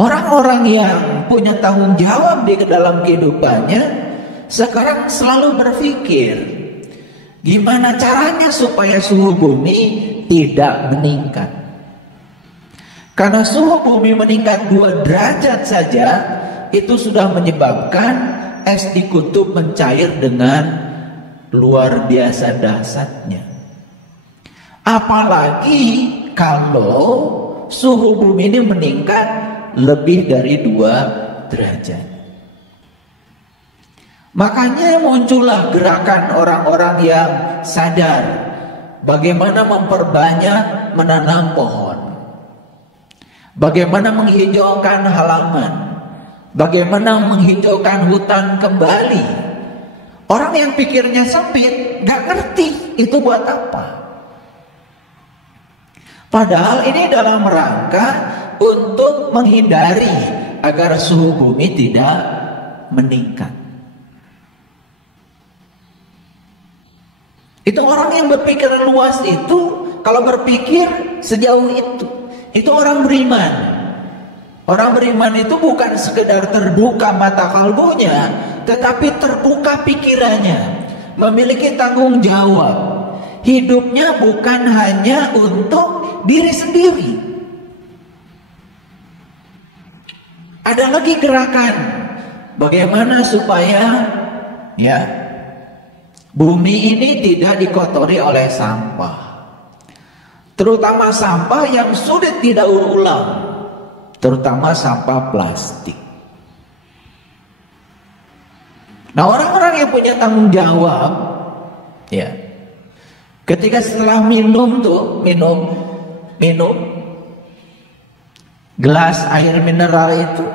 Orang-orang yang punya tanggung jawab di dalam kehidupannya sekarang selalu berpikir, gimana caranya supaya suhu bumi tidak meningkat. Karena suhu bumi meningkat 2 derajat saja, itu sudah menyebabkan es di kutub mencair dengan luar biasa dahsyatnya. Apalagi kalau suhu bumi ini meningkat lebih dari 2 derajat. Makanya muncullah gerakan orang-orang yang sadar bagaimana memperbanyak menanam pohon, bagaimana menghijaukan halaman, bagaimana menghijaukan hutan kembali. Orang yang pikirnya sempit gak ngerti itu buat apa. Padahal ini dalam rangka untuk menghindari agar suhu bumi tidak meningkat. Itu orang yang berpikir luas itu, kalau berpikir sejauh itu orang beriman. Orang beriman itu bukan sekedar terbuka mata kalbunya, tetapi terbuka pikirannya, memiliki tanggung jawab. Hidupnya bukan hanya untuk diri sendiri. Ada lagi gerakan bagaimana supaya bumi ini tidak dikotori oleh sampah, terutama sampah yang sulit didaur ulang, terutama sampah plastik. Nah, orang-orang yang punya tanggung jawab, ketika setelah minum gelas air mineral itu,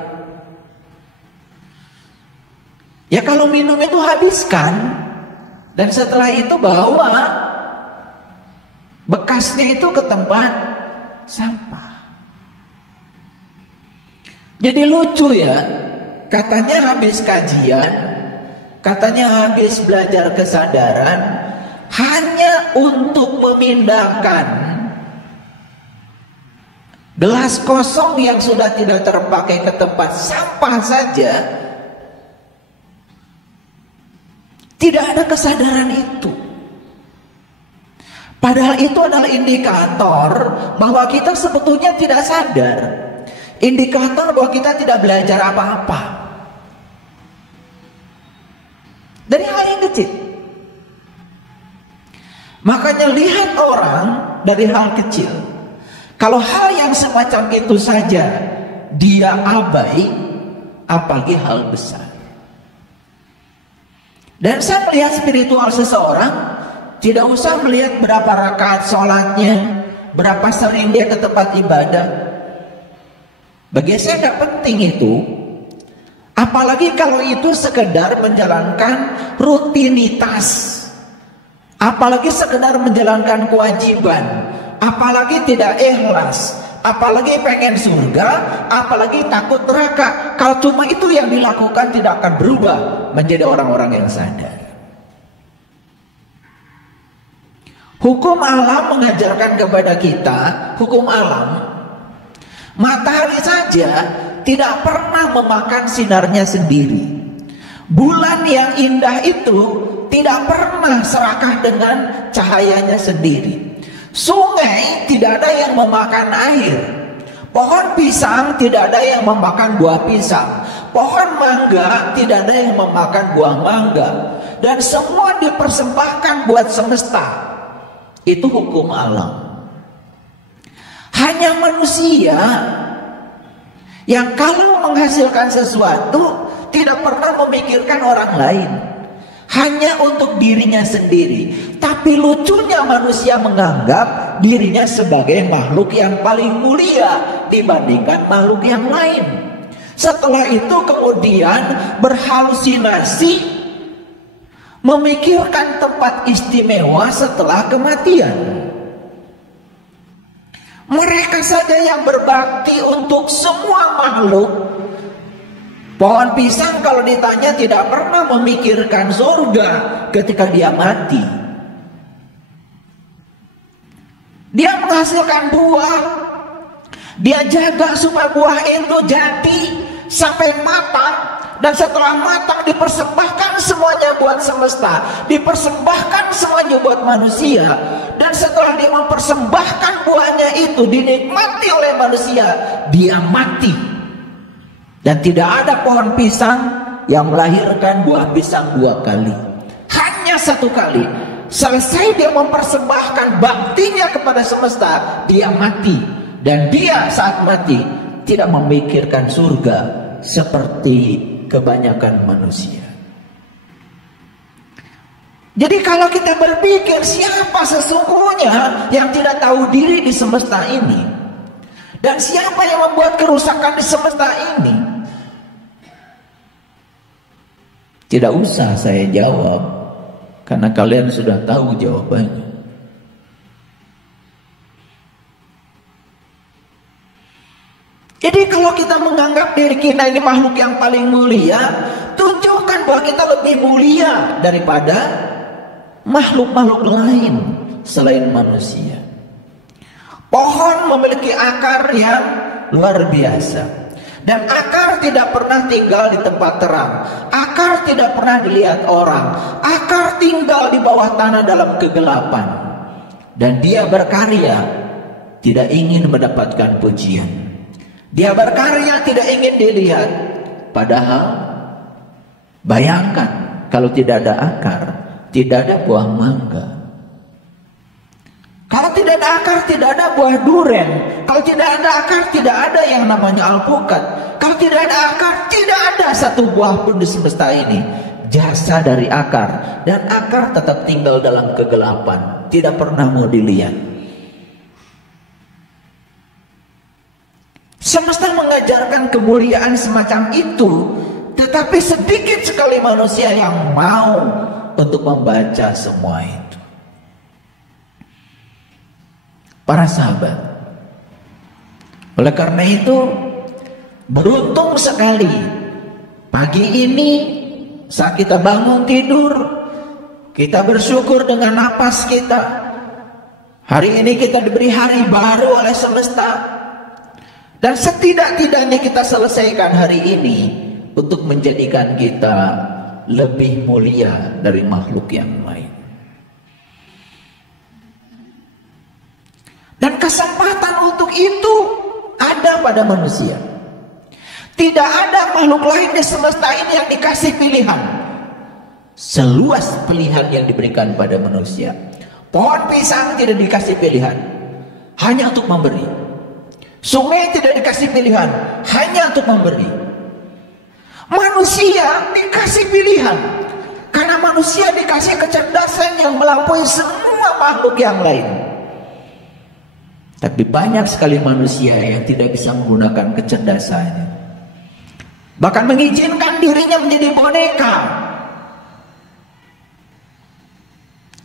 kalau minum itu habiskan, dan setelah itu bawa bekasnya itu ke tempat sampah. Jadi lucu katanya habis kajian, katanya habis belajar kesadaran, hanya untuk memindahkan gelas kosong yang sudah tidak terpakai ke tempat sampah saja. Tidak ada kesadaran itu. Padahal itu adalah indikator bahwa kita sebetulnya tidak sadar. Indikator bahwa kita tidak belajar apa-apa. Dari hal yang kecil. Makanya lihat orang dari hal kecil. Kalau hal yang semacam itu saja dia abai, apalagi hal besar. Dan saya melihat spiritual seseorang tidak usah melihat berapa rakaat sholatnya, berapa sering dia ke tempat ibadah. Bagi saya gak penting itu. Apalagi kalau itu sekedar menjalankan rutinitas, apalagi sekedar menjalankan kewajiban, apalagi tidak ikhlas, apalagi pengen surga, apalagi takut neraka. Kalau cuma itu yang dilakukan, tidak akan berubah menjadi orang-orang yang sadar. Hukum alam mengajarkan kepada kita, hukum alam, matahari saja tidak pernah memakan sinarnya sendiri. Bulan yang indah itu tidak pernah serakah dengan cahayanya sendiri. Sungai tidak ada yang memakan air. Pohon pisang tidak ada yang memakan buah pisang. Pohon mangga tidak ada yang memakan buah mangga. Dan semua dipersembahkan buat semesta. Itu hukum alam. Hanya manusia yang kalau menghasilkan sesuatu tidak pernah memikirkan orang lain, hanya untuk dirinya sendiri. Tapi lucunya manusia menganggap dirinya sebagai makhluk yang paling mulia dibandingkan makhluk yang lain. Setelah itu kemudian berhalusinasi, memikirkan tempat istimewa setelah kematian. Mereka saja yang berbakti untuk semua makhluk. Pohon pisang kalau ditanya tidak pernah memikirkan surga ketika dia mati. Dia menghasilkan buah Dia jaga supaya buah itu jadi sampai matang. Dan setelah matang dipersembahkan semuanya buat semesta, dipersembahkan semuanya buat manusia. Dan setelah dia mempersembahkan buahnya itu dinikmati oleh manusia, dia mati. Dan tidak ada pohon pisang yang melahirkan buah pisang 2 kali, hanya 1 kali. Selesai dia mempersembahkan baktinya kepada semesta, dia mati. Dan dia saat mati tidak memikirkan surga seperti kebanyakan manusia. Jadi kalau kita berpikir siapa sesungguhnya yang tidak tahu diri di semesta ini, dan siapa yang membuat kerusakan di semesta ini, tidak usah saya jawab, karena kalian sudah tahu jawabannya. Jadi kalau kita menganggap diri kita ini makhluk yang paling mulia, tunjukkan bahwa kita lebih mulia daripada makhluk-makhluk lain selain manusia. Pohon memiliki akar yang luar biasa, dan akar tidak pernah tinggal di tempat terang. Akar tidak pernah dilihat orang. Akar tinggal di bawah tanah dalam kegelapan. Dan dia berkarya tidak ingin mendapatkan pujian. Dia berkarya tidak ingin dilihat. Padahal bayangkan kalau tidak ada akar, tidak ada buah mangga. Kalau tidak ada akar, tidak ada buah duren. Kalau tidak ada akar, tidak ada yang namanya alpukat. Kalau tidak ada akar, tidak ada satu buah pun di semesta ini. Jasa dari akar. Dan akar tetap tinggal dalam kegelapan, tidak pernah mau dilihat. Semesta mengajarkan kemuliaan semacam itu, tetapi sedikit sekali manusia yang mau untuk membaca semua itu. Para sahabat, oleh karena itu beruntung sekali pagi ini saat kita bangun tidur, kita bersyukur dengan napas kita. Hari ini kita diberi hari baru oleh semesta. Dan setidak-tidaknya kita selesaikan hari ini untuk menjadikan kita lebih mulia dari makhluk yang lain. Dan kesempatan untuk itu ada pada manusia. Tidak ada makhluk lain di semesta ini yang dikasih pilihan seluas pilihan yang diberikan pada manusia. Pohon pisang tidak dikasih pilihan, hanya untuk memberi. Sungai tidak dikasih pilihan, hanya untuk memberi. Manusia dikasih pilihan, karena manusia dikasih kecerdasan yang melampaui semua makhluk yang lain. Tapi banyak sekali manusia yang tidak bisa menggunakan kecerdasannya, bahkan mengizinkan dirinya menjadi boneka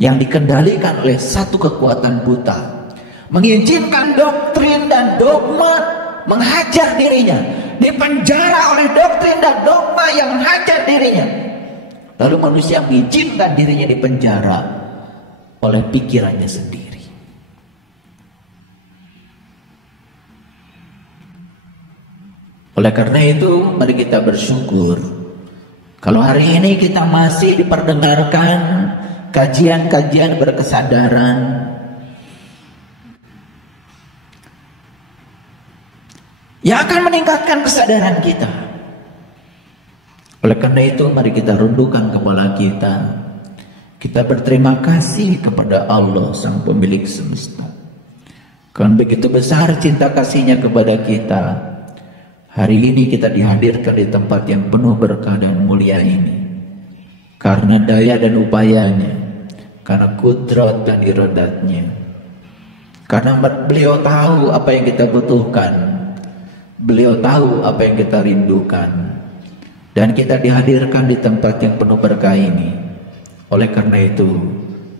yang dikendalikan oleh satu kekuatan buta. Mengizinkan doktrin dan dogma menghajar dirinya, dipenjara oleh doktrin dan dogma yang menghajar dirinya. Lalu manusia mengizinkan dirinya dipenjara oleh pikirannya sendiri. Oleh karena itu, mari kita bersyukur kalau hari ini kita masih diperdengarkan kajian-kajian berkesadaran yang akan meningkatkan kesadaran kita. Oleh karena itu mari kita rundukkan kepala kita. Kita berterima kasih kepada Allah sang pemilik semesta. Karena begitu besar cinta kasihnya kepada kita, hari ini kita dihadirkan di tempat yang penuh berkah dan mulia ini. Karena daya dan upayanya, karena kudrat dan iradatnya. Karena beliau tahu apa yang kita butuhkan, beliau tahu apa yang kita rindukan, dan kita dihadirkan di tempat yang penuh berkah ini. Oleh karena itu,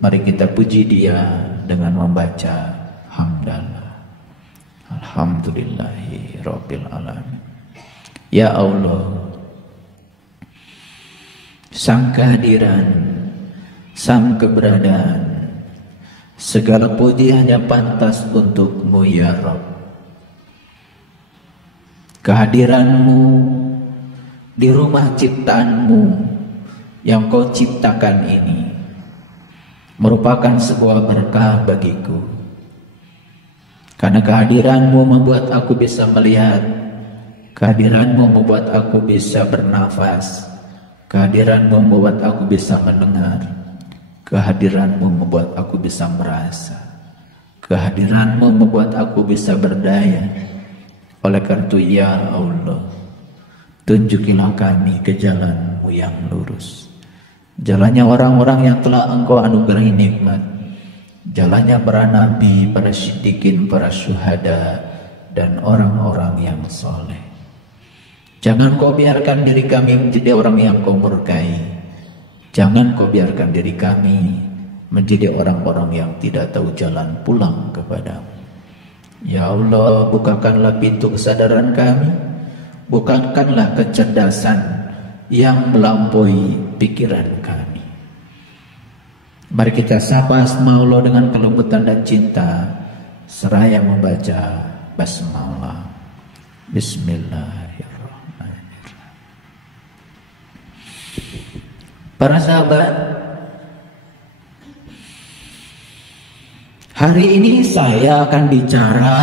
mari kita puji Dia dengan membaca hamdalah. Alhamdulillahi Rabbil Alamin. Ya Allah, sang kehadiran, sang keberadaan, segala puji hanya pantas untuk-Mu ya Rabb. Kehadiranmu di rumah ciptaanmu yang kau ciptakan ini merupakan sebuah berkah bagiku. Karena kehadiranmu membuat aku bisa melihat, kehadiranmu membuat aku bisa bernafas, kehadiranmu membuat aku bisa mendengar, kehadiranmu membuat aku bisa merasa, kehadiranmu membuat aku bisa berdaya. Oleh karena itu, ya Allah, tunjukilah kami ke jalan-Mu yang lurus, jalannya orang-orang yang telah Engkau anugerahi nikmat, jalannya para nabi, para siddiqin, para syuhada, dan orang-orang yang soleh. Jangan Kau biarkan diri kami menjadi orang yang Kau murkai. Jangan Kau biarkan diri kami menjadi orang-orang yang tidak tahu jalan pulang kepadamu. Ya Allah, bukakanlah pintu kesadaran kami, bukakanlah kecerdasan yang melampaui pikiran kami. Mari kita sapa asma Allah dengan kelembutan dan cinta, seraya membaca basmalah. Bismillahirrahmanirrahim. Para sahabat, hari ini saya akan bicara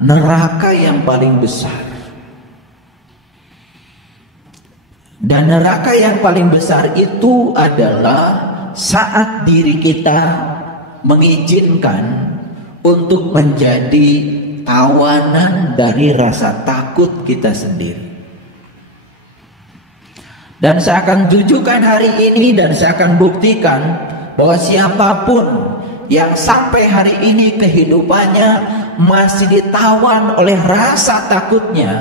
neraka yang paling besar. Dan neraka yang paling besar itu adalah saat diri kita mengizinkan untuk menjadi tawanan dari rasa takut kita sendiri. Dan saya akan tunjukkan hari ini, dan saya akan buktikan bahwa siapapun yang sampai hari ini kehidupannya masih ditawan oleh rasa takutnya,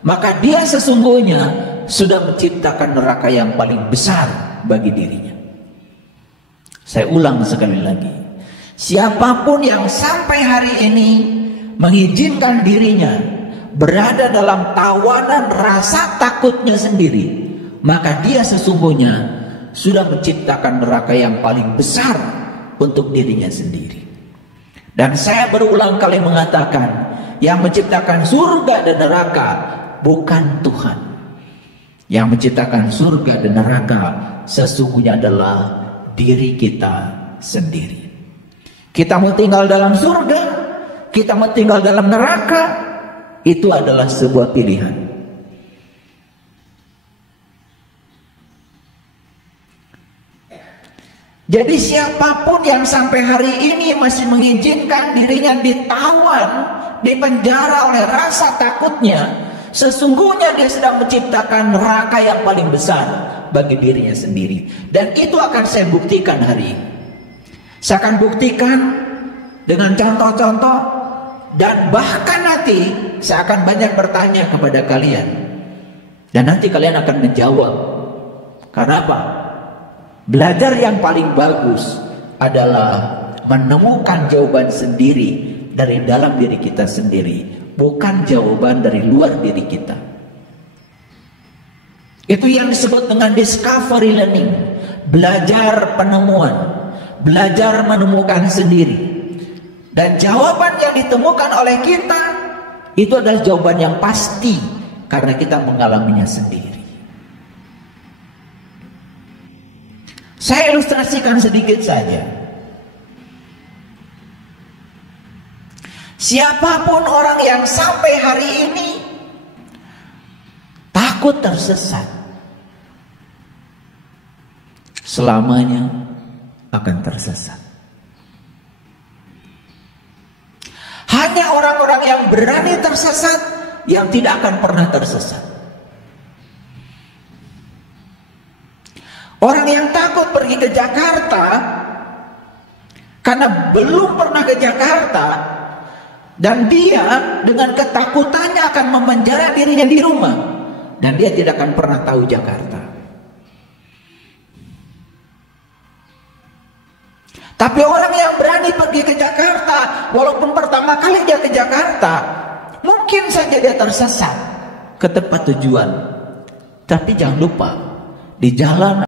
maka dia sesungguhnya sudah menciptakan neraka yang paling besar bagi dirinya. Saya ulang sekali lagi, siapapun yang sampai hari ini mengizinkan dirinya berada dalam tawanan rasa takutnya sendiri, maka dia sesungguhnya sudah menciptakan neraka yang paling besar untuk dirinya sendiri. Dan saya berulang kali mengatakan, yang menciptakan surga dan neraka bukan Tuhan. Yang menciptakan surga dan neraka sesungguhnya adalah diri kita sendiri. Kita mau tinggal dalam surga, kita mau tinggal dalam neraka, itu adalah sebuah pilihan. Jadi siapapun yang sampai hari ini masih mengizinkan dirinya ditawan, dipenjara oleh rasa takutnya, sesungguhnya dia sedang menciptakan neraka yang paling besar bagi dirinya sendiri. Dan itu akan saya buktikan hari ini. Saya akan buktikan dengan contoh-contoh, dan bahkan nanti saya akan banyak bertanya kepada kalian, dan nanti kalian akan menjawab. Karena apa? Belajar yang paling bagus adalah menemukan jawaban sendiri dari dalam diri kita sendiri, bukan jawaban dari luar diri kita. Itu yang disebut dengan discovery learning, belajar penemuan, belajar menemukan sendiri. Dan jawaban yang ditemukan oleh kita itu adalah jawaban yang pasti karena kita mengalaminya sendiri. Saya ilustrasikan sedikit saja. Siapapun orang yang sampai hari ini takut tersesat, selamanya akan tersesat. Hanya orang-orang yang berani tersesat yang tidak akan pernah tersesat. Orang yang takut pergi ke Jakarta karena belum pernah ke Jakarta, dan dia dengan ketakutannya akan memenjara dirinya di rumah, dan dia tidak akan pernah tahu Jakarta. Tapi orang yang berani pergi ke Jakarta, walaupun pertama kali dia ke Jakarta, mungkin saja dia tersesat ke tempat tujuan. Tapi jangan lupa, di jalan